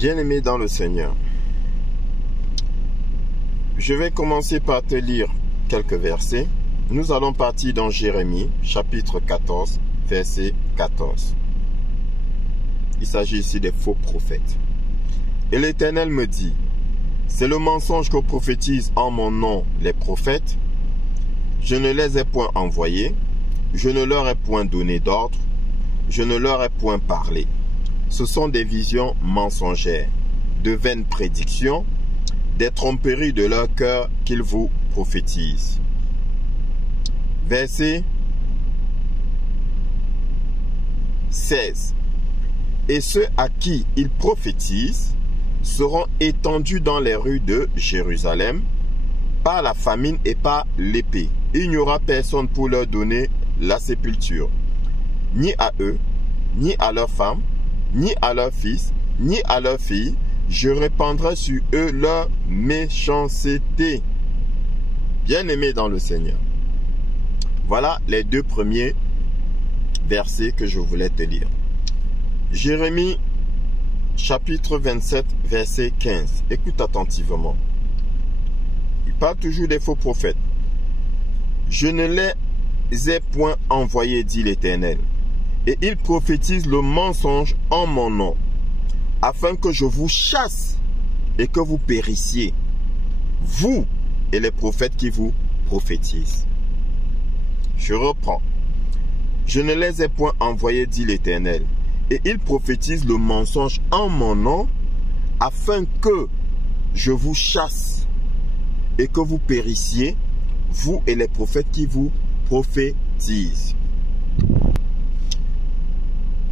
Bien-aimé dans le Seigneur, je vais commencer par te lire quelques versets. Nous allons partir dans Jérémie, chapitre 14, verset 14. Il s'agit ici des faux prophètes. Et l'Éternel me dit, c'est le mensonge que prophétisent en mon nom les prophètes. Je ne les ai point envoyés, je ne leur ai point donné d'ordre, je ne leur ai point parlé. Ce sont des visions mensongères, de vaines prédictions, des tromperies de leur cœur qu'ils vous prophétisent. Verset 16. Et ceux à qui ils prophétisent seront étendus dans les rues de Jérusalem par la famine et par l'épée. Il n'y aura personne pour leur donner la sépulture, ni à eux, ni à leurs femmes, ni à leurs fils, ni à leurs filles. Je répandrai sur eux leur méchanceté. Bien-aimés dans le Seigneur. Voilà les deux premiers versets que je voulais te lire. Jérémie, chapitre 27, verset 15. Écoute attentivement. Il parle toujours des faux prophètes. Je ne les ai point envoyés, dit l'Éternel, et ils prophétisent le mensonge en mon nom, afin que je vous chasse et que vous périssiez, vous et les prophètes qui vous prophétisent. Je reprends. Je ne les ai point envoyés, dit l'Éternel, et ils prophétisent le mensonge en mon nom, afin que je vous chasse et que vous périssiez, vous et les prophètes qui vous prophétisent.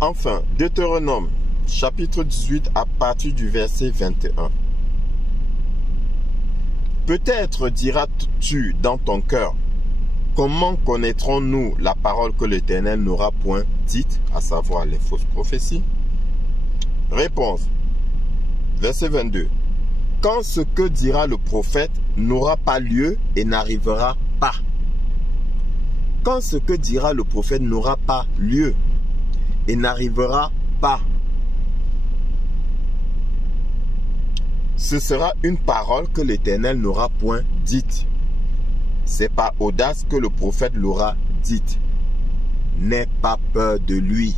Enfin, Deutéronome, chapitre 18, à partir du verset 21. Peut-être diras-tu dans ton cœur, comment connaîtrons-nous la parole que l'Éternel n'aura point dite, à savoir les fausses prophéties? Réponse, verset 22. Quand ce que dira le prophète n'aura pas lieu et n'arrivera pas. Quand ce que dira le prophète n'aura pas lieu et n'arrivera pas. Ce sera une parole que l'Éternel n'aura point dite. C'est par audace que le prophète l'aura dite. N'aie pas peur de lui.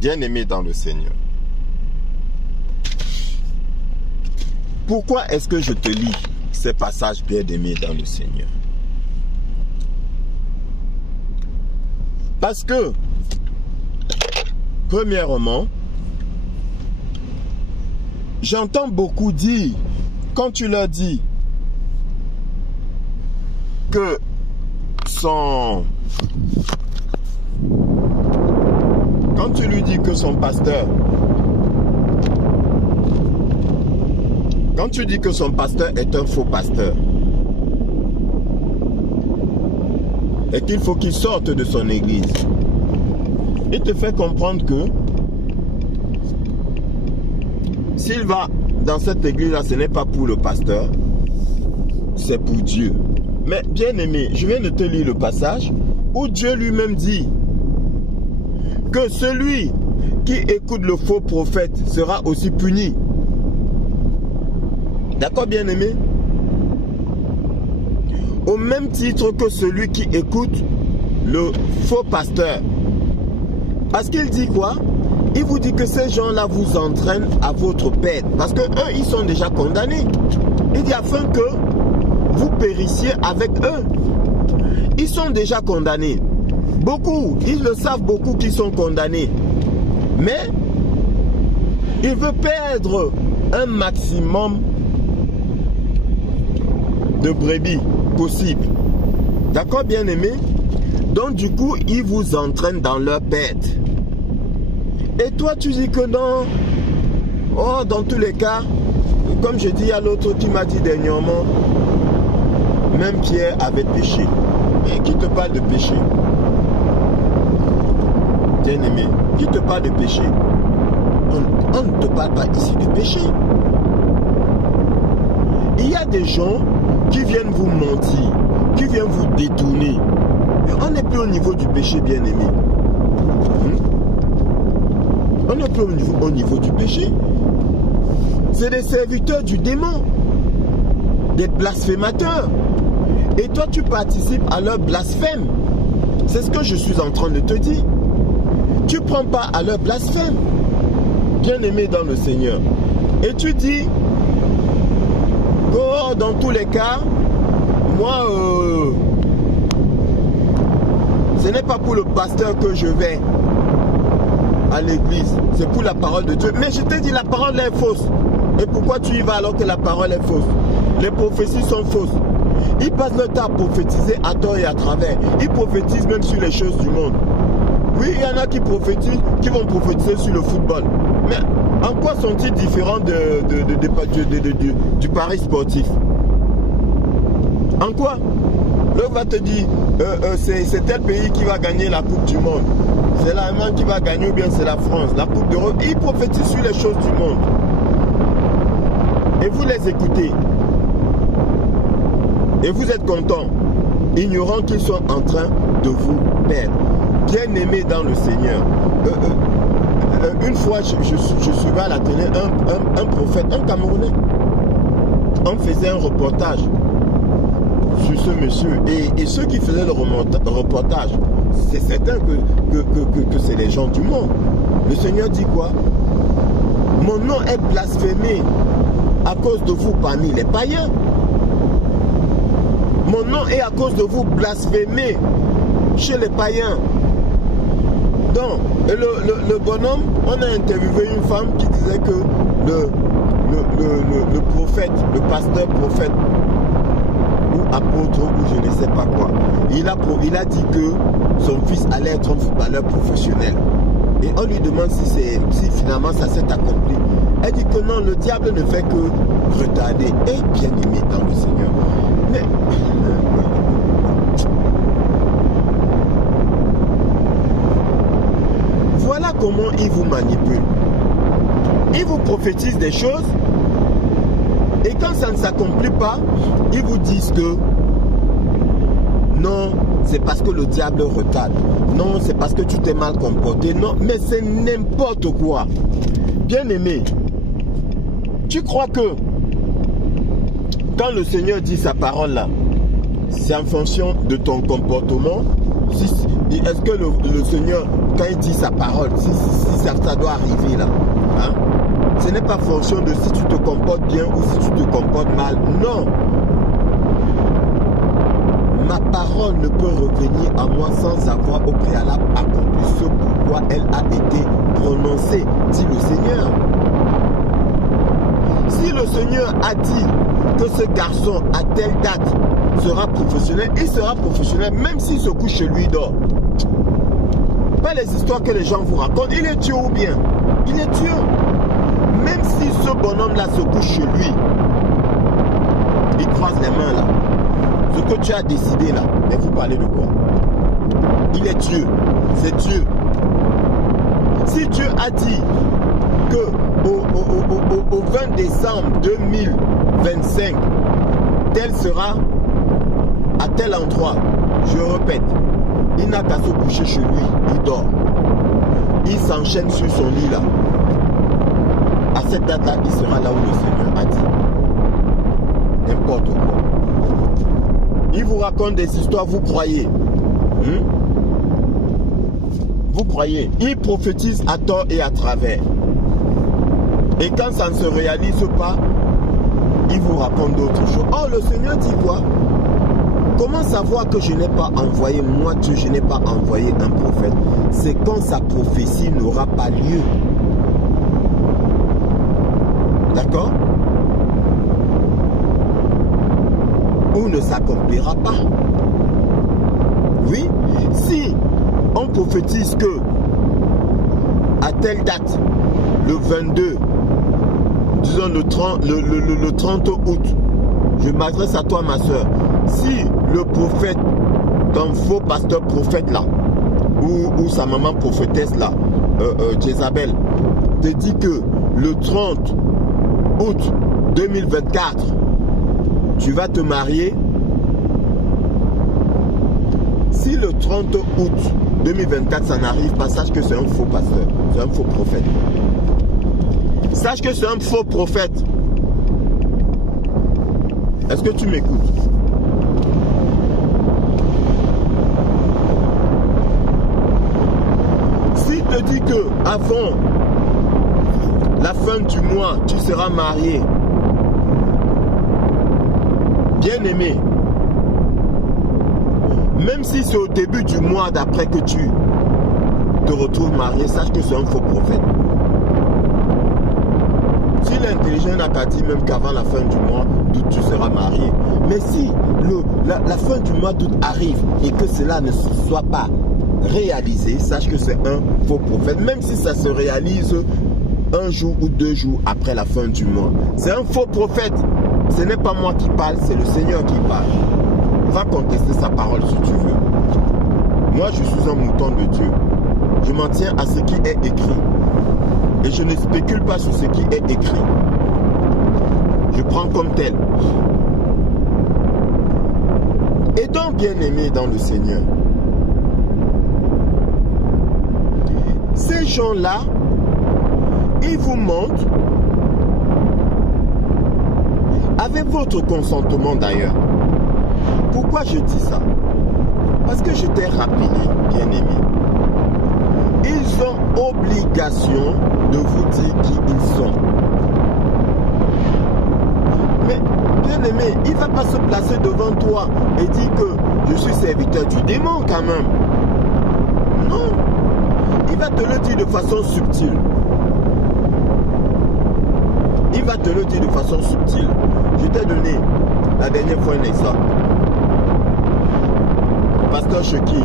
Bien-aimé dans le Seigneur. Pourquoi est-ce que je te lis ces passages, bien-aimés dans le Seigneur? Parce que, premièrement, j'entends beaucoup dire, quand tu leur dis que quand tu lui dis que son pasteur, quand tu dis que son pasteur est un faux pasteur, et qu'il faut qu'il sorte de son église, il te fait comprendre que s'il va dans cette église-là, ce n'est pas pour le pasteur, c'est pour Dieu. Mais bien aimé, je viens de te lire le passage où Dieu lui-même dit que celui qui écoute le faux prophète sera aussi puni. D'accord, bien aimé? Au même titre que celui qui écoute le faux pasteur. Parce qu'il dit quoi? Il vous dit que ces gens-là vous entraînent à votre perte. Parce que eux, ils sont déjà condamnés. Il dit afin que vous périssiez avec eux. Ils sont déjà condamnés. Beaucoup, ils le savent beaucoup qu'ils sont condamnés. Mais il veut perdre un maximum de brebis possible. D'accord, bien aimé? Donc du coup, ils vous entraînent dans leur perte. Et toi, tu dis que non. Oh, dans tous les cas, comme je dis à l'autre qui m'a dit dernièrement, même Pierre avait péché. Et qui te parle de péché? Bien aimé, qui te parle de péché? On ne te parle pas ici de péché. Il y a des gens qui viennent vous mentir, qui viennent vous détourner. On n'est plus au niveau du péché, bien aimé. On n'est plus au niveau du péché. C'est des serviteurs du démon, des blasphémateurs. Et toi, tu participes à leur blasphème. C'est ce que je suis en train de te dire. Tu ne prends pas à leur blasphème, bien-aimé dans le Seigneur. Et tu dis, oh, dans tous les cas, moi, ce n'est pas pour le pasteur que je vais à l'église, c'est pour la parole de Dieu. Mais je te dis, la parole est fausse. Et pourquoi tu y vas alors que la parole est fausse? Les prophéties sont fausses. Ils passent leur temps à prophétiser à tort et à travers. Ils prophétisent même sur les choses du monde. Oui, il y en a qui prophétisent, qui vont prophétiser sur le football. Mais en quoi sont-ils différents du pari sportif? En quoi? L'autre va te dire, c'est tel pays qui va gagner la Coupe du Monde. C'est l'Allemagne qui va gagner ou bien c'est la France, la Coupe d'Europe. Ils prophétisent sur les choses du monde. Et vous les écoutez. Et vous êtes contents, ignorant qu'ils sont en train de vous perdre. Bien-aimés dans le Seigneur. Une fois, je suivais à la télé un prophète, un Camerounais. On faisait un reportage sur ce monsieur. Et ceux qui faisaient le reportage, c'est certain que c'est les gens du monde. Le Seigneur dit quoi? Mon nom est blasphémé à cause de vous parmi les païens. Mon nom est à cause de vous blasphémé chez les païens. Donc, le bonhomme, on a interviewé une femme qui disait que le prophète, le pasteur prophète, ou apôtre, ou je ne sais pas quoi, il a dit que son fils allait être un footballeur professionnel. Et on lui demande si finalement ça s'est accompli. Elle dit que non, le diable ne fait que retarder. Et bien aimé dans le Seigneur. Mais voilà comment il vous manipule. Il vous prophétise des choses. Et quand ça ne s'accomplit pas, ils vous disent que non, c'est parce que le diable retarde. Non, c'est parce que tu t'es mal comporté. Non, mais c'est n'importe quoi. Bien-aimé, tu crois que quand le Seigneur dit sa parole là, c'est en fonction de ton comportement? Est-ce que le Seigneur, quand il dit sa parole, si ça doit arriver là, hein? Ce n'est pas fonction de si tu te comportes bien ou si tu te comportes mal. Non. Ma parole ne peut revenir à moi sans avoir au préalable accompli ce pourquoi elle a été prononcée, dit le Seigneur. Si le Seigneur a dit que ce garçon à telle date sera professionnel, il sera professionnel même s'il se couche chez lui dort. Pas les histoires que les gens vous racontent. Il est Dieu ou bien? Il est Dieu. Même si ce bonhomme-là se couche chez lui, il croise les mains là. Ce que tu as décidé là, mais vous parlez de quoi? Il est Dieu, c'est Dieu. Si Dieu a dit que au 20 décembre 2025, tel sera à tel endroit, je répète, il n'a qu'à se coucher chez lui, il dort. Il s'enchaîne sur son lit là. À cette date-là, il sera là où le Seigneur a dit. N'importe quoi. Il vous raconte des histoires, vous croyez. Vous croyez. Il prophétise à tort et à travers. Et quand ça ne se réalise pas, il vous raconte d'autres choses. Oh, le Seigneur dit quoi? Comment savoir que je n'ai pas envoyé, moi Dieu, je n'ai pas envoyé un prophète? C'est quand sa prophétie n'aura pas lieu. D'accord? Ou ne s'accomplira pas. Oui, si on prophétise que à telle date, le 22, disons le 30 août, je m'adresse à toi ma soeur, si le prophète, ton faux pasteur prophète là, ou sa maman prophétesse là, Jézabel, te dit que le 30 août 2024, tu vas te marier. Si le 30 août 2024, ça n'arrive pas. Sache que c'est un faux pasteur. C'est un faux prophète. Sache que c'est un faux prophète. Est-ce que tu m'écoutes? S'il te dit que avant la fin du mois, tu seras marié, bien aimé, même si c'est au début du mois d'après que tu te retrouves marié, sache que c'est un faux prophète. Si l'intelligent n'a pas dit même qu'avant la fin du mois d'août tu seras marié, mais si la fin du mois d'août arrive et que cela ne soit pas réalisé, sache que c'est un faux prophète, même si ça se réalise un jour ou 2 jours après la fin du mois. C'est un faux prophète. Ce n'est pas moi qui parle, c'est le Seigneur qui parle. Va contester sa parole si tu veux. Moi, je suis un mouton de Dieu. Je m'en tiens à ce qui est écrit. Et je ne spécule pas sur ce qui est écrit. Je prends comme tel. Et donc, bien-aimés dans le Seigneur, ces gens-là, ils vous mentent avec votre consentement d'ailleurs. Pourquoi je dis ça? Parce que je t'ai rappelé, bien-aimé, ils ont obligation de vous dire qui ils sont. Mais, bien-aimé, il ne va pas se placer devant toi et dire que je suis serviteur du démon quand même. Non. Il va te le dire de façon subtile. Il va te le dire de façon subtile. Je t'ai donné la dernière fois un exemple. Le pasteur Cheki,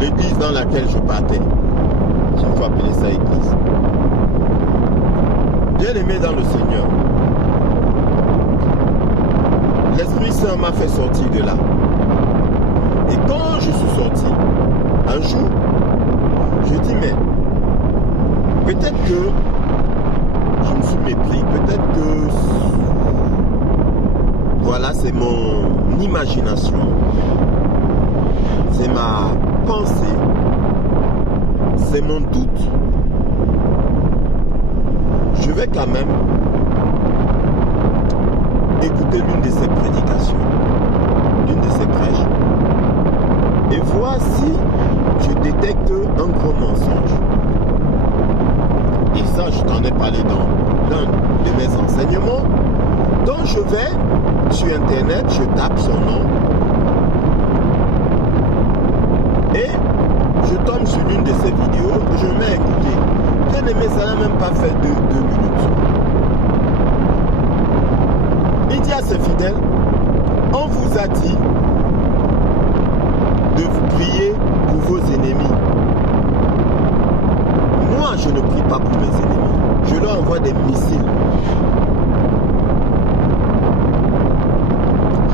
l'église dans laquelle je partais, s'il faut appeler ça église. Bien aimé dans le Seigneur, l'Esprit Saint m'a fait sortir de là. Et quand je suis sorti, un jour, je dis mais peut-être que je me suis mépris, peut-être que voilà, c'est mon imagination, c'est ma pensée, c'est mon doute. Je vais quand même écouter l'une de ses prédications, l'une de ses prêches, et voir si je détecte un gros mensonge. Et ça, je t'en ai parlé dans l'un de mes enseignements. Donc je vais sur internet, je tape son nom et je tombe sur l'une de ses vidéos, je mets à écouter. Bien aimé, ça n'a même pas fait 2 minutes. Il dit à ses fidèles, on vous a dit de vous prier pour vos ennemis. Moi, je ne prie pas pour mes ennemis. Je leur envoie des missiles.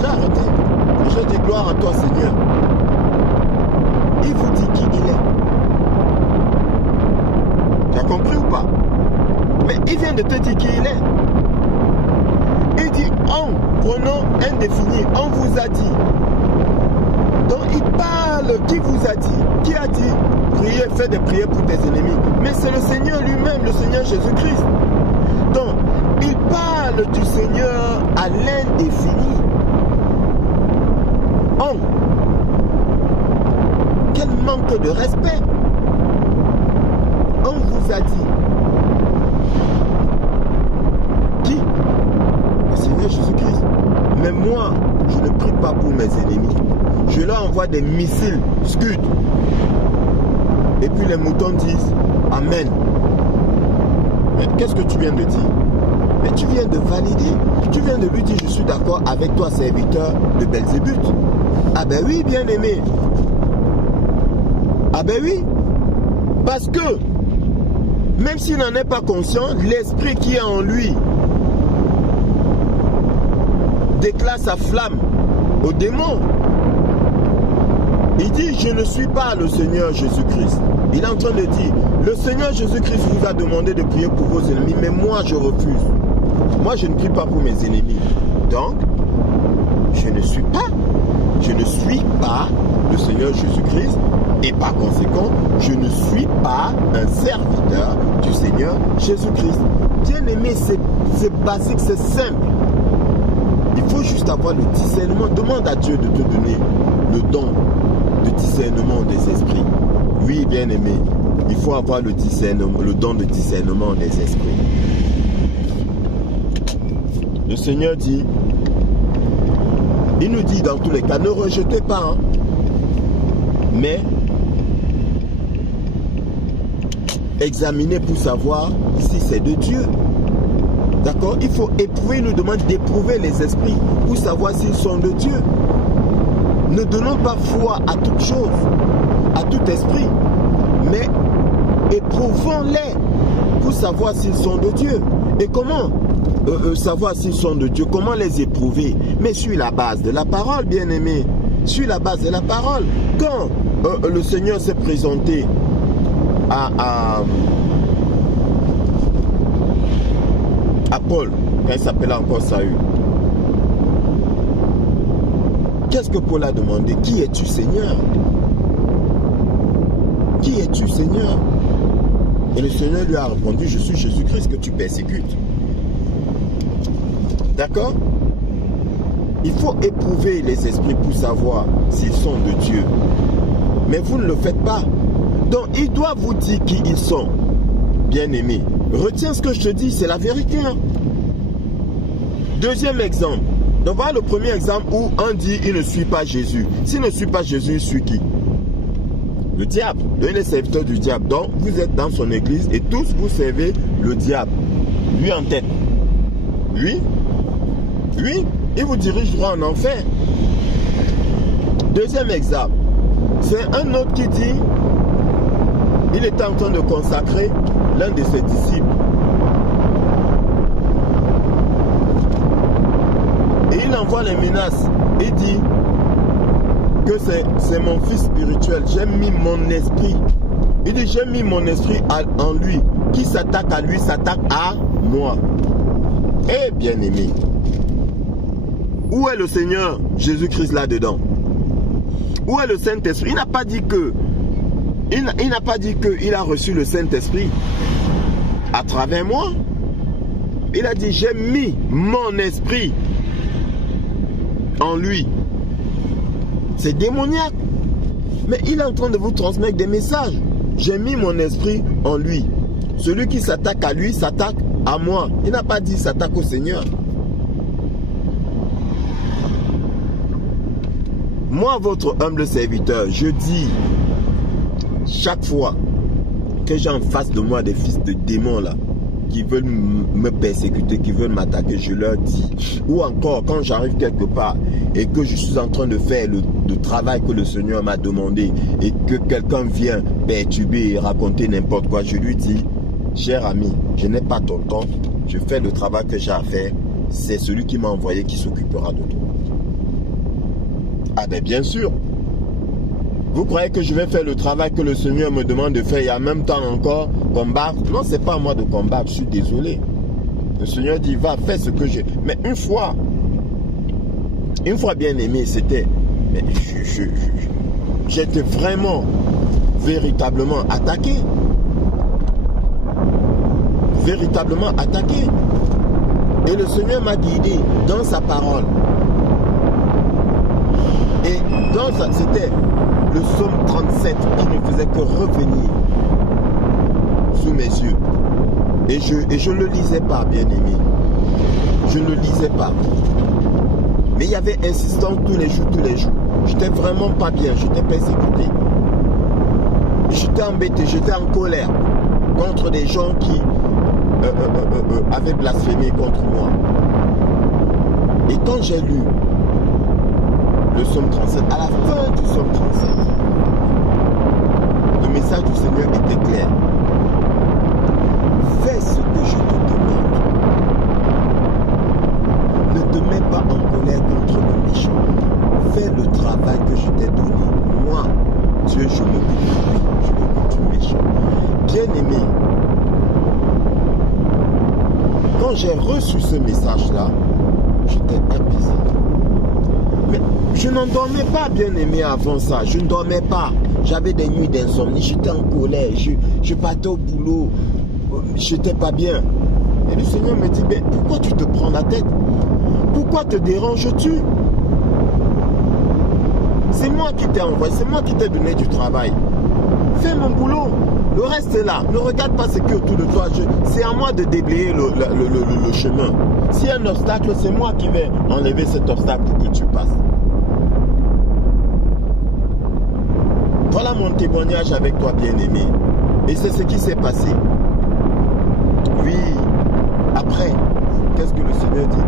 J'ai arrêté. Je dis gloire à toi, Seigneur. Il vous dit qui il est. Tu as compris ou pas? Mais il vient de te dire qui il est. Il dit en prenant indéfini, on vous a dit. Donc il parle, qui vous a dit? Qui a dit? Priez, fais des prières pour tes ennemis. Mais c'est le Seigneur lui-même, le Seigneur Jésus-Christ. Donc, il parle du Seigneur à l'indéfini. Oh, quel manque de respect. On vous a dit. Qui? Le Seigneur Jésus-Christ. Mais moi, je ne prie pas pour mes ennemis. Je leur envoie des missiles, Scud. Et puis les moutons disent Amen. Mais qu'est-ce que tu viens de dire? Mais tu viens de valider. Tu viens de lui dire je suis d'accord avec toi, serviteur de Belzébuth. Ah ben oui, bien aimé. Ah ben oui. Parce que même s'il n'en est pas conscient, l'esprit qui est en lui déclare sa flamme au démon. Il dit, je ne suis pas le Seigneur Jésus-Christ. Il est en train de dire, le Seigneur Jésus-Christ vous a demandé de prier pour vos ennemis, mais moi je refuse. Moi je ne prie pas pour mes ennemis. Donc, je ne suis pas le Seigneur Jésus-Christ et par conséquent, je ne suis pas un serviteur du Seigneur Jésus-Christ. Bien-aimé, c'est basique, c'est simple. Il faut juste avoir le discernement. Demande à Dieu de te donner le don de discernement des esprits. Oui, bien-aimé, il faut avoir le discernement, le don de discernement des esprits. Le Seigneur dit, il nous dit dans tous les cas, ne rejetez pas, hein, mais examinez pour savoir si c'est de Dieu. D'accord? Il faut éprouver, il nous demande d'éprouver les esprits pour savoir s'ils sont de Dieu. Ne donnons pas foi à toute chose, à tout esprit, mais éprouvons-les pour savoir s'ils sont de Dieu. Et comment savoir s'ils sont de Dieu? Comment les éprouver? Mais sur la base de la parole, bien-aimé. Sur la base de la parole. Quand le Seigneur s'est présenté à Paul, quand il s'appelait encore Saül, qu'est-ce que Paul a demandé? Qui es-tu, Seigneur? Qui es-tu, Seigneur? Et le Seigneur lui a répondu, je suis Jésus-Christ que tu persécutes. D'accord? Il faut éprouver les esprits pour savoir s'ils sont de Dieu. Mais vous ne le faites pas. Donc, il doit vous dire qui ils sont. Bien-aimé, retiens ce que je te dis, c'est la vérité. Hein? Deuxième exemple. Donc, voilà le premier exemple où on dit il ne suit pas Jésus. S'il ne suit pas Jésus, il suit qui? Le diable. Il est serviteur du diable. Donc, vous êtes dans son église et tous vous servez le diable. Lui en tête. Lui, il vous dirigera en enfer. Deuxième exemple. C'est un autre qui dit, il était en train de consacrer l'un de ses disciples. Et il envoie les menaces. Il dit que c'est mon fils spirituel. J'ai mis mon esprit. Il dit, j'ai mis mon esprit en lui. Qui s'attaque à lui s'attaque à moi. Eh bien aimé, où est le Seigneur Jésus-Christ là-dedans? Où est le Saint-Esprit? Il n'a pas dit que il n'a pas dit qu'il a reçu le Saint-Esprit à travers moi. Il a dit, j'ai mis mon esprit en lui. C'est démoniaque. Mais il est en train de vous transmettre des messages. J'ai mis mon esprit en lui. Celui qui s'attaque à lui s'attaque à moi. Il n'a pas dit s'attaque au Seigneur. Moi, votre humble serviteur, je dis chaque fois que j'ai en face de moi des fils de démons là, qui veulent me persécuter, qui veulent m'attaquer, je leur dis. Ou encore, quand j'arrive quelque part et que je suis en train de faire le travail que le Seigneur m'a demandé et que quelqu'un vient perturber et raconter n'importe quoi, je lui dis, cher ami, je n'ai pas ton temps, je fais le travail que j'ai à faire, c'est celui qui m'a envoyé qui s'occupera de toi. Ah ben bien sûr. Vous croyez que je vais faire le travail que le Seigneur me demande de faire et en même temps encore combattre? Non, c'est pas à moi de combattre, je suis désolé. Le Seigneur dit, va, fais ce que j'ai. Mais une fois bien aimé, c'était... J'étais vraiment, véritablement attaqué. Véritablement attaqué. Et le Seigneur m'a guidé dans sa parole. Et dans ça, c'était le psaume 37 qui ne faisait que revenir sous mes yeux. Et je ne le lisais pas, bien aimé. Je ne le lisais pas. Mais il y avait insistance tous les jours. J'étais vraiment pas bien, j'étais persécuté. J'étais embêté, j'étais en colère contre des gens qui avaient blasphémé contre moi. Et quand j'ai lu le psaume 37, à la fin du psaume 37, le message du Seigneur était clair. Fais ce que je te demande. Ne te mets pas en colère contre le méchant. Fais le travail que je t'ai donné. Moi, Dieu, je m'occupe de lui. Je m'occupe du méchant. Bien-aimé, quand j'ai reçu ce message-là, j'étais apaisé. Mais je n'en dormais pas, bien aimé, avant ça. Je ne dormais pas. J'avais des nuits d'insomnie. J'étais en colère. Je partais au boulot. J'étais pas bien. Et le Seigneur me dit, mais pourquoi tu te prends la tête? Pourquoi te déranges-tu? C'est moi qui t'ai envoyé. C'est moi qui t'ai donné du travail. Fais mon boulot. Le reste est là. Ne regarde pas ce qui est autour de toi. C'est à moi de déblayer le chemin. S'il y a un obstacle, c'est moi qui vais enlever cet obstacle pour que tu passes. Voilà mon témoignage avec toi, bien-aimé. Et c'est ce qui s'est passé. Oui. Après, qu'est-ce que le Seigneur dit?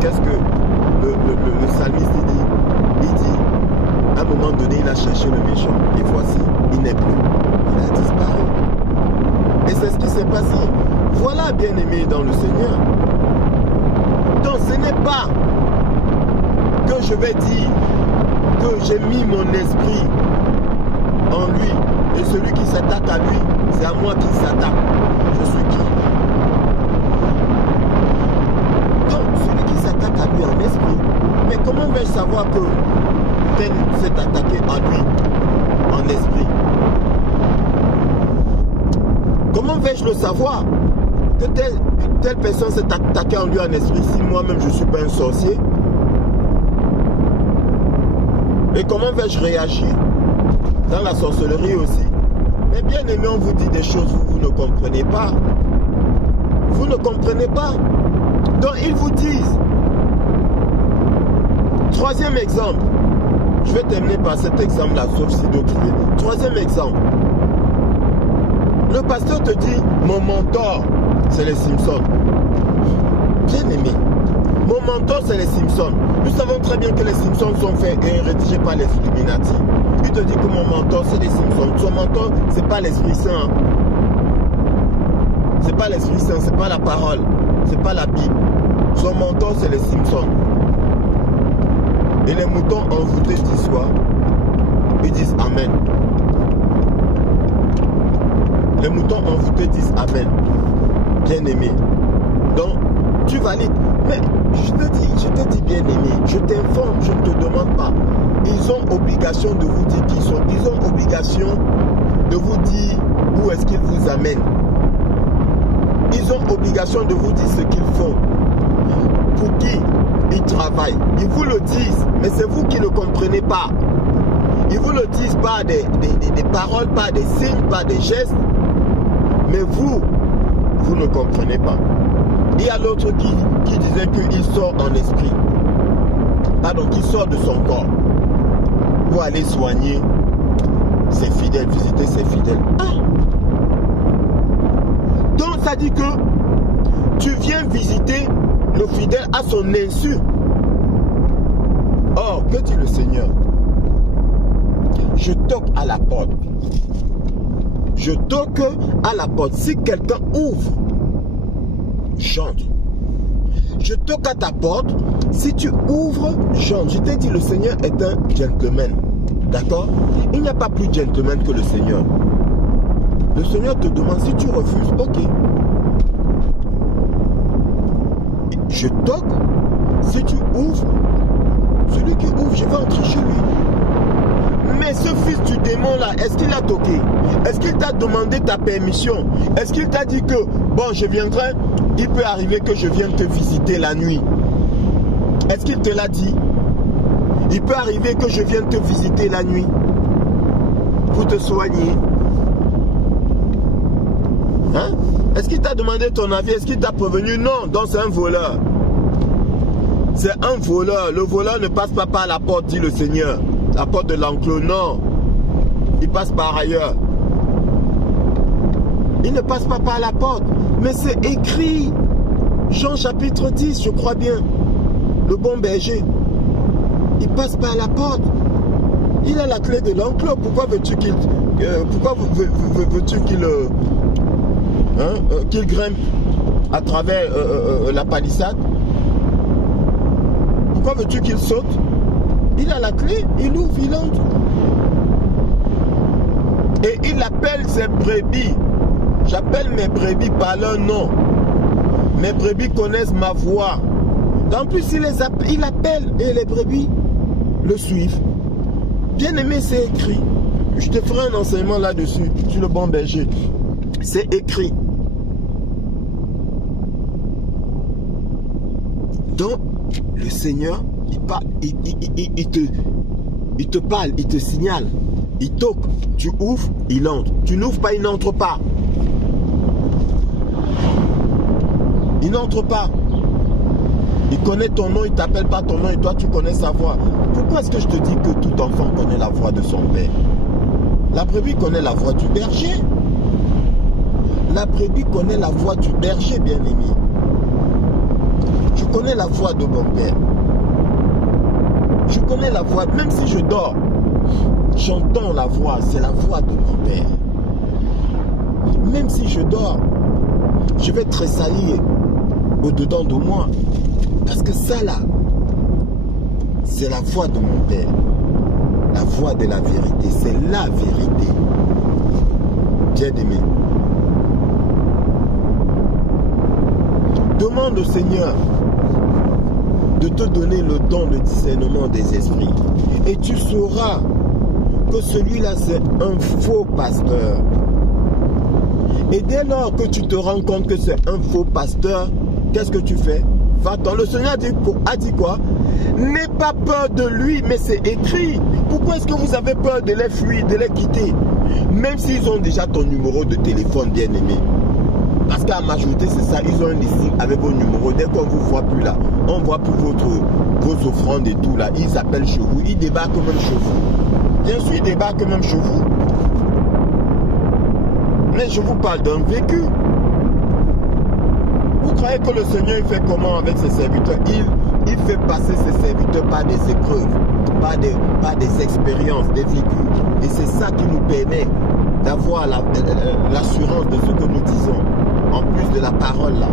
Qu'est-ce que le psalmiste dit? Il dit, à un moment donné, il a cherché le méchant. Et voici, il n'est plus. Il a disparu. Et c'est ce qui s'est passé. Voilà, bien-aimé dans le Seigneur. Donc, ce n'est pas que je vais dire que j'ai mis mon esprit en lui. Et celui qui s'attaque à lui, c'est à moi qui s'attaque. Je suis qui? Donc, celui qui s'attaque à lui en esprit. Mais comment vais-je savoir que tel s'est attaqué à lui en esprit? Comment vais-je le savoir que telle personne s'est attaquée en lui en esprit si moi-même je ne suis pas un sorcier? Et comment vais-je réagir dans la sorcellerie aussi? Mais bien aimé, on vous dit des choses que vous ne comprenez pas. Vous ne comprenez pas. Donc ils vous disent. Troisième exemple. Je vais terminer par cet exemple-là, sauf si d'autres. Troisième exemple. Le pasteur te dit, mon mentor, c'est les Simpsons. Bien aimé. Mon mentor, c'est les Simpsons. Nous savons très bien que les Simpsons sont faits et rédigés par les Illuminati. Il te dit que mon mentor, c'est les Simpsons. Son mentor, c'est pas l'Esprit Saint. C'est pas l'Esprit Saint, c'est pas la parole. C'est pas la Bible. Son mentor, c'est les Simpsons. Et les moutons envoûtés disent quoi? Ils disent Amen. Les moutons envoûtés disent Amen. Bien aimé. Donc, tu valides. Mais je te dis bien aimé, je t'informe, je ne te demande pas. Ils ont obligation de vous dire qui ils sont. Ils ont obligation de vous dire où est-ce qu'ils vous amènent. Ils ont obligation de vous dire ce qu'ils font. Pour qui ils travaillent. Ils vous le disent, mais c'est vous qui ne comprenez pas. Ils vous le disent par des paroles, par des signes, par des gestes. Mais vous ne comprenez pas. Il y a l'autre qui disait qu'il sort en esprit. Pardon, qu'il sort de son corps pour aller soigner ses fidèles, visiter ses fidèles. Ah. Donc ça dit que tu viens visiter le fidèle à son insu. Or, que dit le Seigneur? Je toque à la porte. Je toque à la porte. Si quelqu'un ouvre, j'entre. Je toque à ta porte. Si tu ouvres, j'entre. Je t'ai dit, le Seigneur est un gentleman. D'accord? Il n'y a pas plus gentleman que le Seigneur. Le Seigneur te demande, si tu refuses, ok. Je toque. Si tu ouvres, celui qui ouvre, je vais entrer chez lui. Mais ce fils du démon là, est-ce qu'il a toqué? Est-ce qu'il t'a demandé ta permission? Est-ce qu'il t'a dit que, bon, je viendrai, il peut arriver que je vienne te visiter la nuit? Est-ce qu'il te l'a dit? Il peut arriver que je vienne te visiter la nuit pour te soigner. Hein? Est-ce qu'il t'a demandé ton avis? Est-ce qu'il t'a prévenu? Non, donc c'est un voleur. C'est un voleur. Le voleur ne passe pas par la porte, dit le Seigneur. La porte de l'enclos, non. Il passe par ailleurs. Il ne passe pas par la porte. Mais c'est écrit. Jean chapitre 10, je crois bien. Le bon berger. Il passe par la porte. Il a la clé de l'enclos. Pourquoi veux-tu qu'il qu'il grimpe à travers la palissade? Pourquoi veux-tu qu'il saute? Il a la clé, il ouvre, il entre. Et il appelle ses brebis. J'appelle mes brebis par leur nom. Mes brebis connaissent ma voix. En plus, il appelle et les brebis le suivent. Bien aimé, c'est écrit. Je te ferai un enseignement là-dessus, sur le bon berger. C'est écrit. Donc, le Seigneur, il te parle, il te signale. Il toque, tu ouvres, il entre. Tu n'ouvres pas, il n'entre pas. Il n'entre pas. Il connaît ton nom, il t'appelle pas ton nom et toi tu connais sa voix. Pourquoi est-ce que je te dis que tout enfant connaît la voix de son père? La brebis connaît la voix du berger. La brebis connaît la voix du berger, bien-aimé. Je connais la voix de mon père. Je connais la voix, même si je dors, j'entends la voix, c'est la voix de mon père. Même si je dors, je vais tressaillir au-dedans de moi. Parce que ça là, c'est la voix de mon père. La voix de la vérité, c'est la vérité. Bien-aimé. Demande au Seigneur de te donner le don de discernement des esprits. Et tu sauras que celui-là, c'est un faux pasteur. Et dès lors que tu te rends compte que c'est un faux pasteur, qu'est-ce que tu fais? Va-t'en. Le Seigneur a dit quoi? N'aie pas peur de lui, mais c'est écrit. Pourquoi est-ce que vous avez peur de les fuir, de les quitter? Même s'ils ont déjà ton numéro de téléphone, bien-aimé. Parce qu'à la majorité, c'est ça, ils ont un listing avec vos numéros. Dès qu'on ne vous voit plus là, on ne voit plus vos offrandes et tout là. Ils appellent chez vous, ils débarquent même chez vous. Bien sûr, ils débarquent même chez vous. Mais je vous parle d'un vécu. Vous croyez que le Seigneur il fait comment avec ses serviteurs? Il fait passer ses serviteurs par des épreuves, par des expériences, des vécus. Et c'est ça qui nous permet d'avoir l'assurance de ce que nous disons. En plus de la parole là,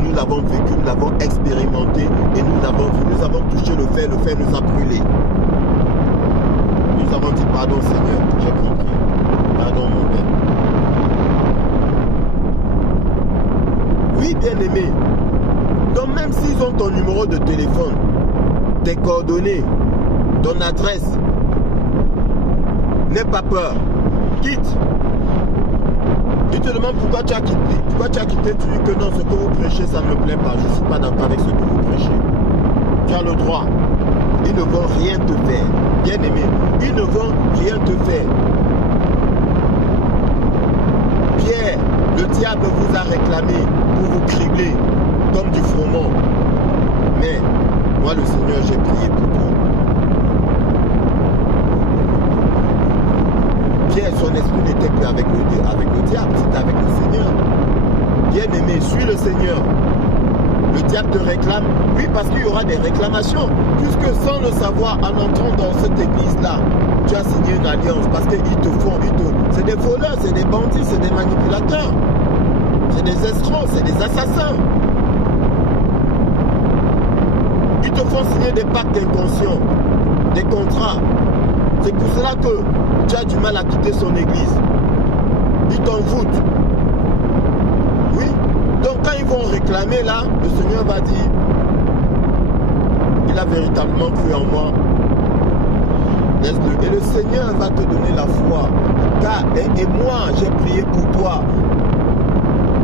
nous l'avons vécu, nous l'avons expérimenté et nous avons touché le fer nous a brûlés. Nous avons dit pardon Seigneur, j'ai compris. Pardon mon Père. Oui, bien-aimé. Donc même s'ils ont ton numéro de téléphone, tes coordonnées, ton adresse, n'aie pas peur. Quitte. Il te demande pourquoi tu as quitté. Pourquoi tu as quitté, tu dis que non, ce que vous prêchez, ça ne me plaît pas. Je ne suis pas d'accord avec ce que vous prêchez. Tu as le droit. Ils ne vont rien te faire. Bien-aimé, ils ne vont rien te faire. Pierre, le diable vous a réclamé pour vous cribler comme du froment. Mais moi, le Seigneur, j'ai prié pour toi. Pierre, son esprit n'était plus avec le diable, c'était avec le Seigneur. Bien-aimé, suis le Seigneur. Le diable te réclame, oui, parce qu'il y aura des réclamations. Puisque sans le savoir, en entrant dans cette église-là, tu as signé une alliance. Parce qu'ils te font, c'est des voleurs, c'est des bandits, c'est des manipulateurs. C'est des escrocs, c'est des assassins. Ils te font signer des pactes inconscients, des contrats. C'est pour cela que tu as du mal à quitter son église. Ils t'envoûtent. Oui. Donc quand ils vont réclamer là, le Seigneur va dire, il a véritablement cru en moi. Laisse-le. Et le Seigneur va te donner la foi. Car, et moi, j'ai prié pour toi,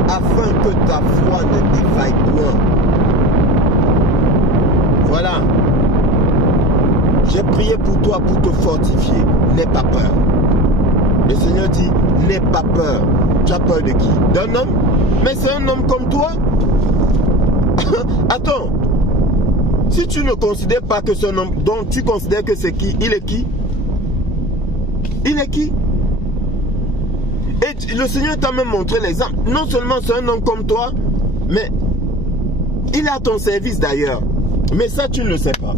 afin que ta foi ne défaille point. Voilà. J'ai prié pour toi pour te fortifier. N'aie pas peur. Le Seigneur dit, n'aie pas peur. Tu as peur de qui? D'un homme? Mais c'est un homme comme toi. Attends. Si tu ne considères pas que c'est un homme, donc tu considères que c'est qui? Il est qui? Il est qui? Et le Seigneur t'a même montré l'exemple. Non seulement c'est un homme comme toi, mais il est à ton service d'ailleurs. Mais ça, tu ne le sais pas.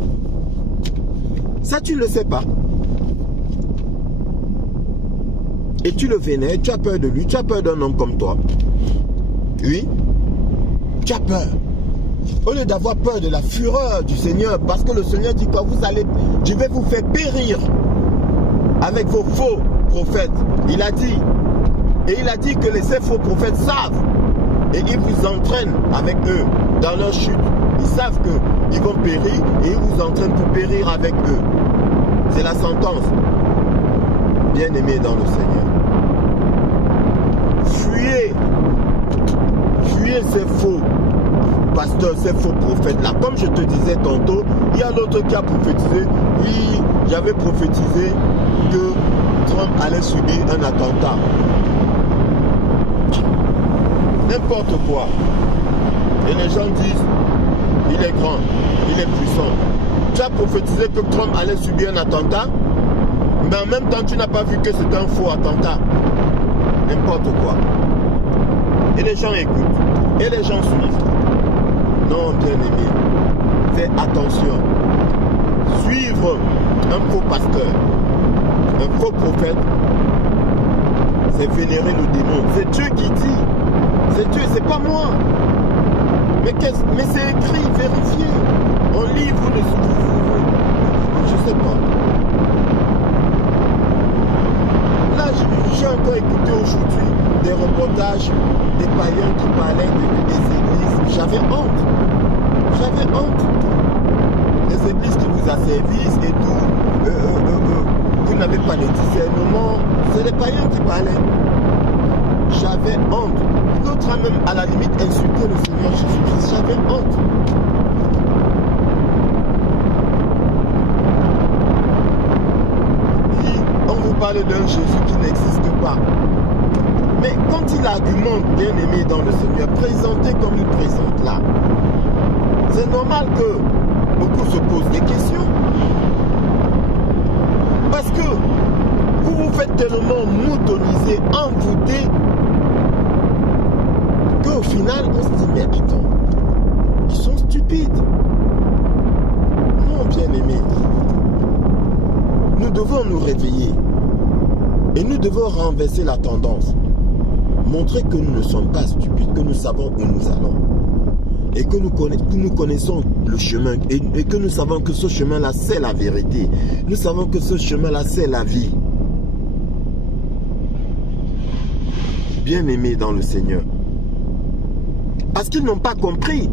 Ça, tu ne le sais pas. Et tu le vénères, tu as peur de lui, tu as peur d'un homme comme toi. Oui, tu as peur. Au lieu d'avoir peur de la fureur du Seigneur, parce que le Seigneur dit que je vais vous faire périr avec vos faux prophètes. Il a dit, et il a dit que ces faux prophètes savent, et ils vous entraînent avec eux dans leur chute. savent qu'ils vont périr et ils vous entraînent pour périr avec eux. C'est la sentence. Bien-aimés dans le Seigneur. Fuyez. Fuyez ces faux pasteurs, ces faux prophètes-là. Comme je te disais tantôt, il y a l'autre qui a prophétisé. Oui, j'avais prophétisé que Trump allait subir un attentat. N'importe quoi. Et les gens disent, il est grand, il est puissant. Tu as prophétisé que Trump allait subir un attentat, mais en même temps, tu n'as pas vu que c'est un faux attentat. N'importe quoi. Et les gens écoutent. Et les gens suivent. Non, bien-aimé. Fais attention. Suivre un faux pasteur, un faux prophète, c'est vénérer le démon. C'est Dieu qui dit. C'est Dieu, c'est pas moi. Mais c'est écrit, vérifiez. On lit, vous ne je sais pas. Là, j'ai encore écouté aujourd'hui des reportages des païens qui parlaient des églises. J'avais honte. J'avais honte. Les églises qui vous asservissent et tout. Vous n'avez pas de discernement. C'est les païens qui parlaient. J'avais honte. L'autre a même à la limite insulté le Seigneur Jésus-Christ. J'avais honte. On vous parle d'un Jésus qui n'existe pas. Mais quand il argumente, bien aimé dans le Seigneur, présenté comme il présente là, c'est normal que beaucoup se posent des questions. Parce que vous vous faites tellement moutoniser, envoûter, qu'au final, on se dit, mais attends, ils sont stupides. Non, bien aimé. Nous devons nous réveiller. Et nous devons renverser la tendance. Montrer que nous ne sommes pas stupides, que nous savons où nous allons. Et que nous connaissons le chemin. Et que nous savons que ce chemin-là, c'est la vérité. Nous savons que ce chemin-là, c'est la vie. Bien-aimés dans le Seigneur. Parce qu'ils n'ont pas compris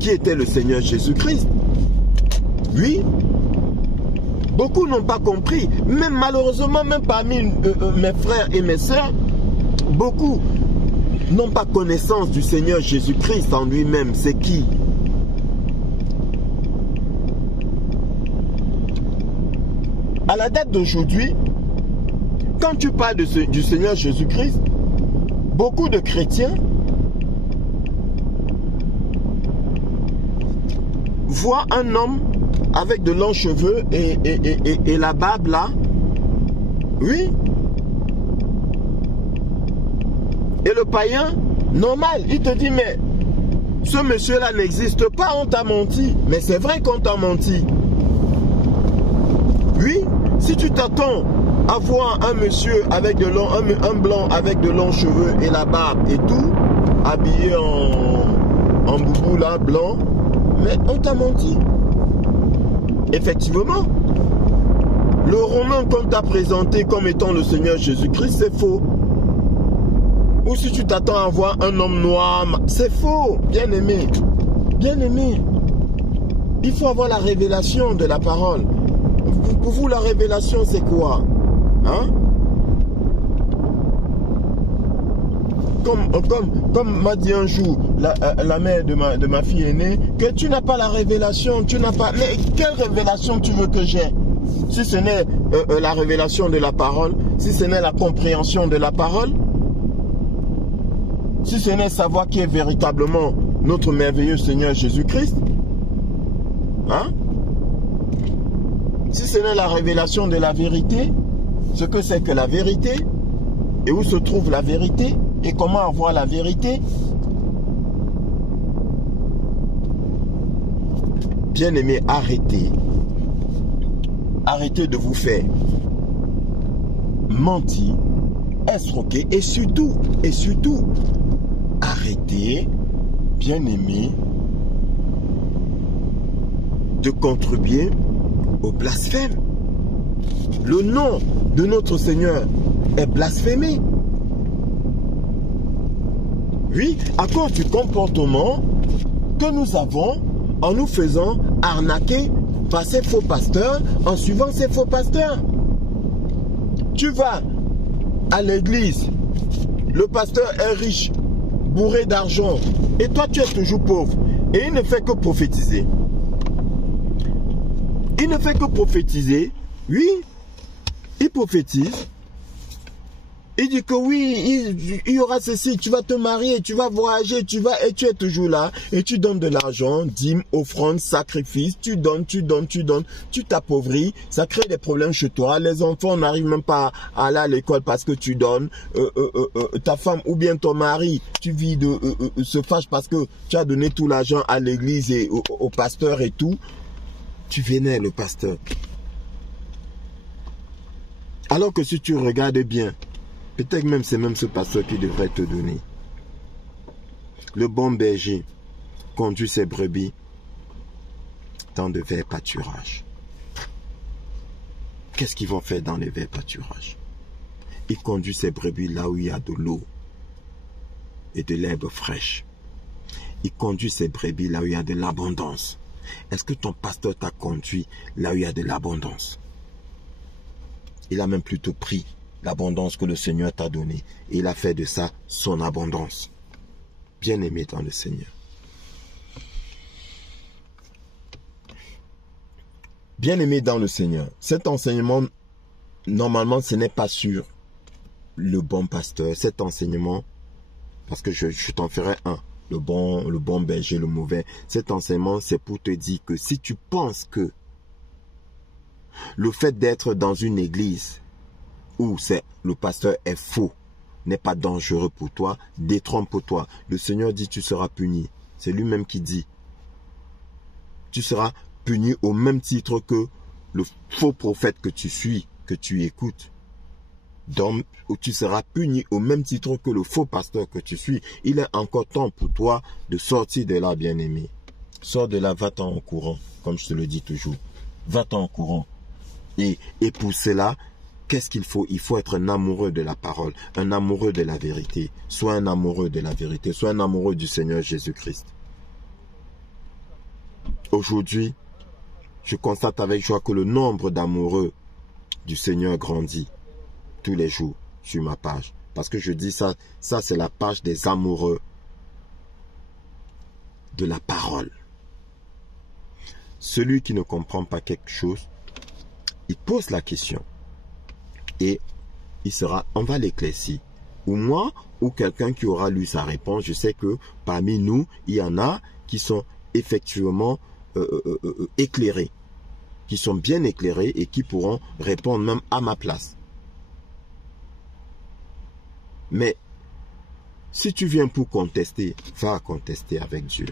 qui était le Seigneur Jésus-Christ. Oui. Beaucoup n'ont pas compris. Même malheureusement, même parmi mes frères et mes sœurs, beaucoup n'ont pas connaissance du Seigneur Jésus-Christ en lui-même. C'est qui? À la date d'aujourd'hui, quand tu parles du Seigneur Jésus-Christ, beaucoup de chrétiens voient un homme avec de longs cheveux et la barbe là. Oui. Et le païen, normal, il te dit, mais ce monsieur-là n'existe pas, on t'a menti. Mais c'est vrai qu'on t'a menti. Oui, si tu t'attends à voir un monsieur avec de longs, un blanc avec de longs cheveux et la barbe et tout, habillé en boubou là, blanc, mais on t'a menti. Effectivement, le roman qu'on t'a présenté comme étant le Seigneur Jésus-Christ, c'est faux. Ou si tu t'attends à voir un homme noir, c'est faux, bien-aimé. Bien-aimé. Il faut avoir la révélation de la parole. Pour vous, la révélation, c'est quoi? Hein? Comme m'a dit un jour la mère de ma fille aînée, que tu n'as pas la révélation, tu n'as pas... Mais quelle révélation tu veux que j'ai? Si ce n'est la révélation de la parole, si ce n'est la compréhension de la parole, si ce n'est savoir qui est véritablement notre merveilleux Seigneur Jésus-Christ, hein? Si ce n'est la révélation de la vérité, ce que c'est que la vérité, et où se trouve la vérité, et comment avoir la vérité. Bien-aimés, arrêtez. Arrêtez de vous faire mentir, escroquer, et surtout, arrêtez, bien-aimés, de contribuer au blasphème. Le nom de notre Seigneur est blasphémé. Oui, à cause du comportement que nous avons en nous faisant arnaquer par ces faux pasteurs, en suivant ces faux pasteurs. Tu vas à l'église, le pasteur est riche, bourré d'argent, et toi tu es toujours pauvre. Et il ne fait que prophétiser. Il ne fait que prophétiser. Oui, il prophétise. Il dit que oui, il y aura ceci, tu vas te marier, tu vas voyager, et tu es toujours là, et tu donnes de l'argent, dîmes, offrandes, sacrifices, tu donnes, tu t'appauvris, ça crée des problèmes chez toi, les enfants n'arrivent même pas à aller à l'école parce que tu donnes, ta femme ou bien ton mari, se fâche parce que tu as donné tout l'argent à l'église et au pasteur et tout, tu vénères le pasteur. Alors que si tu regardes bien, peut-être même c'est même ce pasteur qui devrait te donner. Le bon berger conduit ses brebis dans de verts pâturages. Qu'est-ce qu'ils vont faire dans les verts pâturages? Il conduit ses brebis là où il y a de l'eau et de l'herbe fraîche. Il conduit ses brebis là où il y a de l'abondance. Est-ce que ton pasteur t'a conduit là où il y a de l'abondance? Il a même plutôt pris l'abondance que le Seigneur t'a donnée. Et il a fait de ça son abondance. Bien-aimé dans le Seigneur. Bien-aimé dans le Seigneur. Cet enseignement, normalement, ce n'est pas sur le bon pasteur. Cet enseignement, parce que je t'en ferai un. Le bon berger, le mauvais. Cet enseignement, c'est pour te dire que si tu penses que le fait d'être dans une église où le pasteur est faux, n'est pas dangereux pour toi, détrompe-toi. Le Seigneur dit tu seras puni. C'est lui-même qui dit. Tu seras puni au même titre que le faux prophète que tu suis, que tu écoutes. Donc, tu seras puni au même titre que le faux pasteur que tu suis. Il est encore temps pour toi de sortir de là, bien-aimé. Sors de là, va-t'en en courant, comme je te le dis toujours. Va-t'en en courant. Et pour cela, qu'est-ce qu'il faut? Il faut être un amoureux de la parole, un amoureux de la vérité. Sois un amoureux de la vérité, sois un amoureux du Seigneur Jésus-Christ. Aujourd'hui, je constate avec joie que le nombre d'amoureux du Seigneur grandit tous les jours sur ma page. Parce que je dis ça c'est la page des amoureux de la parole. Celui qui ne comprend pas quelque chose, il pose la question. Et on va l'éclaircir. Ou moi, ou quelqu'un qui aura lu sa réponse. Je sais que parmi nous, il y en a qui sont effectivement éclairés. Qui sont bien éclairés et qui pourront répondre même à ma place. Mais si tu viens pour contester, va contester avec Dieu.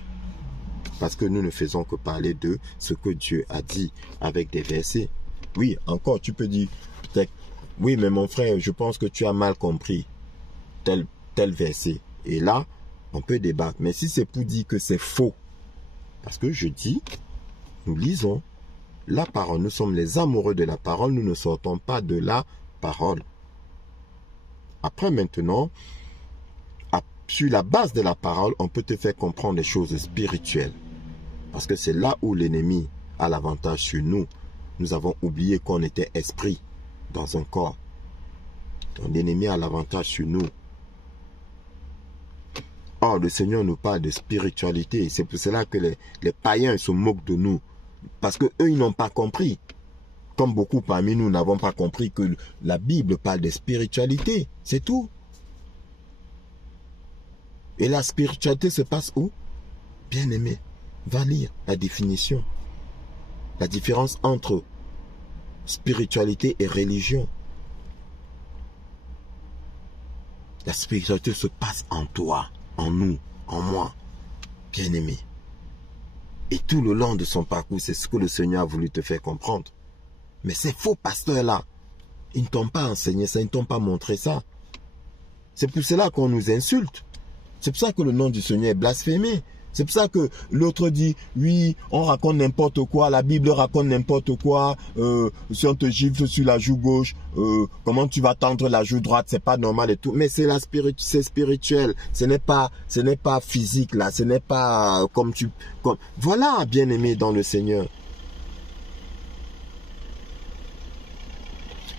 Parce que nous ne faisons que parler de ce que Dieu a dit avec des versets. Oui, encore, tu peux dire peut-être, oui, mais mon frère, je pense que tu as mal compris tel verset. Et là, on peut débattre. Mais si c'est pour dire que c'est faux, parce que je dis, nous lisons la parole. Nous sommes les amoureux de la parole. Nous ne sortons pas de la parole. Après, maintenant, sur la base de la parole, on peut te faire comprendre des choses spirituelles. Parce que c'est là où l'ennemi a l'avantage sur nous. Nous avons oublié qu'on était esprit dans un corps. Donc l'ennemi a l'avantage sur nous. Or, le Seigneur nous parle de spiritualité. C'est pour cela que les païens se moquent de nous. Parce qu'eux, ils n'ont pas compris. Comme beaucoup parmi nous n'avons pas compris que la Bible parle de spiritualité. C'est tout. Et la spiritualité se passe où? Bien-aimé, va lire la définition. La différence entre spiritualité et religion. La spiritualité se passe en toi, en nous, en moi, bien-aimé. Et tout le long de son parcours, c'est ce que le Seigneur a voulu te faire comprendre. Mais ces faux pasteurs-là, ils ne t'ont pas enseigné ça, ils ne t'ont pas montré ça. C'est pour cela qu'on nous insulte. C'est pour ça que le nom du Seigneur est blasphémé. C'est pour ça que l'autre dit, oui, on raconte n'importe quoi, la Bible raconte n'importe quoi, si on te gifle sur la joue gauche, comment tu vas tendre la joue droite, c'est pas normal et tout. Mais c'est c'est spirituel, ce n'est pas physique là, ce n'est pas voilà, bien-aimé dans le Seigneur.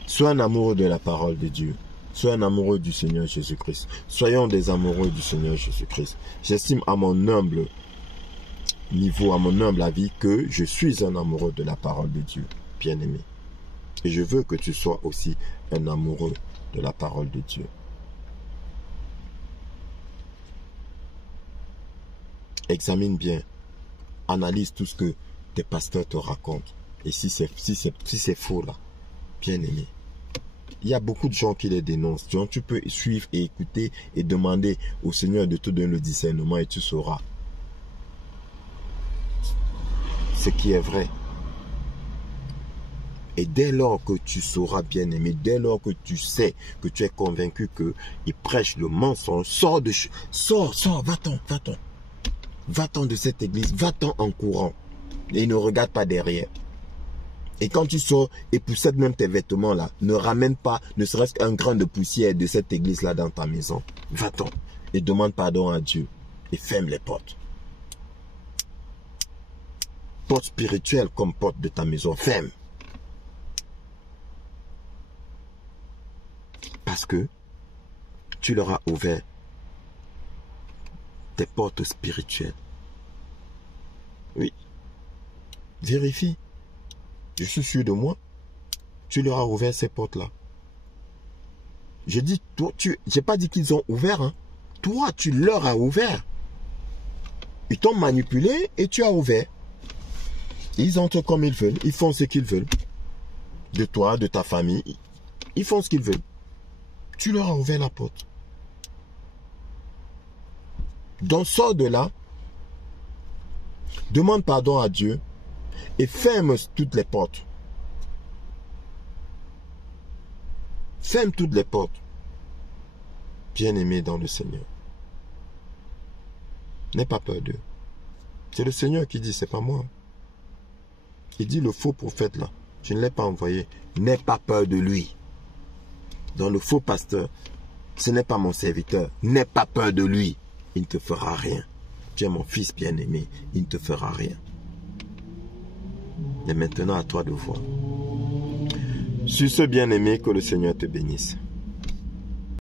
Sois un amoureux de la parole de Dieu. Sois un amoureux du Seigneur Jésus-Christ. Soyons des amoureux du Seigneur Jésus-Christ. J'estime à mon humble niveau, à mon humble avis, que je suis un amoureux de la parole de Dieu, bien-aimé. Et je veux que tu sois aussi un amoureux de la parole de Dieu. Examine bien. Analyse tout ce que tes pasteurs te racontent. Et si c'est faux là, bien-aimé. Il y a beaucoup de gens qui les dénoncent. Donc, tu peux suivre et écouter et demander au Seigneur de te donner le discernement et tu sauras ce qui est vrai. Et dès lors que tu sauras, bien-aimé, dès lors que tu sais, que tu es convaincu qu'il prêche le mensonge, sors, va-t'en. Va-t'en de cette église, va-t'en en courant. Et ne regarde pas derrière. Et quand tu sors et poussette même tes vêtements là, ne ramène pas ne serait-ce qu'un grain de poussière de cette église là dans ta maison. Va-t'en et demande pardon à Dieu et ferme les portes. Porte spirituelle comme porte de ta maison, ferme. Parce que tu leur as ouvert tes portes spirituelles. Oui. Vérifie. Je suis sûr de moi. Tu leur as ouvert ces portes-là. Je dis, toi, j'ai pas dit qu'ils ont ouvert. Hein. Toi, tu leur as ouvert. Ils t'ont manipulé et tu as ouvert. Ils entrent comme ils veulent. Ils font ce qu'ils veulent. De toi, de ta famille. Ils font ce qu'ils veulent. Tu leur as ouvert la porte. Donc, sors de là. Demande pardon à Dieu. Et ferme toutes les portes. Ferme toutes les portes. Bien-aimé dans le Seigneur. N'aie pas peur d'eux. C'est le Seigneur qui dit, c'est pas moi. Il dit le faux prophète là. Je ne l'ai pas envoyé. N'aie pas peur de lui. Dans le faux pasteur, ce n'est pas mon serviteur. N'aie pas peur de lui. Il ne te fera rien. Tu es mon fils bien-aimé. Il ne te fera rien. Et maintenant, à toi de voir. Sur ce bien-aimé, que le Seigneur te bénisse.